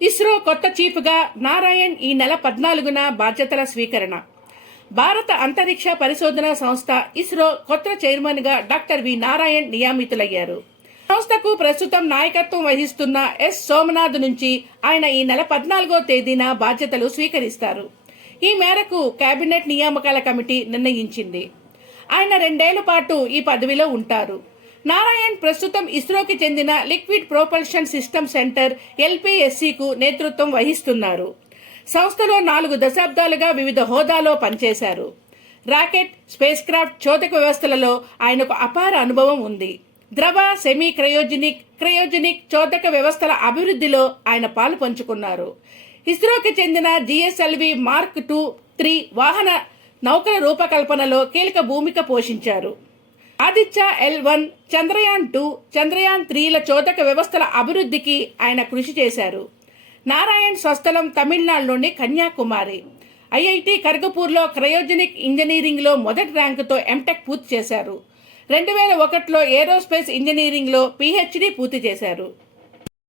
ఇస్రో కొత్త చీఫ్గా నారాయణ్ ఈ నెల 14న బాధ్యతల స్వీకరణ. భారత అంతరిక్ష పరిశోధన సంస్థ ఇస్రో కొత్త చైర్మన్గా డాక్టర్ వి నారాయణ్ నియమితులయ్యారు. సంస్థకు ప్రస్తుతం నాయకత్వం వహిస్తున్న ఎస్ సోమనాథ్ నుంచి ఆయన ఈ నెల 14వ తేదీన బాధ్యతలు స్వీకరిస్తారు. ఈ మేరకు కేబినెట్ నియామకాల కమిటీ నిర్ణయించింది. ఆయన 2 ఏళ్ల పాటు ఈ పదవిలో ఉంటారు. నారాయణ్ ప్రస్తుతం ఇస్రోకి చెందిన లిక్విడ్ ప్రొపల్షన్ సిస్టమ్ సెంటర్ LPSCకు నేతృత్వం వహిస్తున్నారు. సంస్థలో 4 దశాబ్దాలుగా వివిధ హోదాలో పనిచేశారు. రాకెట్, స్పేస్ క్రాఫ్ట్, చోదక వ్యవస్థలలో ఆయనకు అపార అనుభవం ఉంది. ద్రవ, సెమీ క్రయోజనిక్ చోదక వ్యవస్థల అభివృద్ధిలో ఆయన పాలు పంచుకున్నారు. ఇస్రోకి చెందిన GSLV Mark II, III వాహన నౌకల రూపకల్పనలో కీలక భూమిక పోషించారు. ఆదిత్య L1, చంద్రయాన్-2, చంద్రయాన్-3ల చోదక వ్యవస్థల అభివృద్ధికి ఆయన కృషి చేశారు. నారాయణ్ స్వస్థలం తమిళనాడులోని కన్యాకుమారి. IIT ఖర్గపూర్లో క్రయోజనిక్ ఇంజనీరింగ్లో మొదటి ర్యాంకుతో MTech పూర్తి చేశారు. 2001లో ఏరోస్పేస్ ఇంజనీరింగ్లో PhD పూర్తి చేశారు.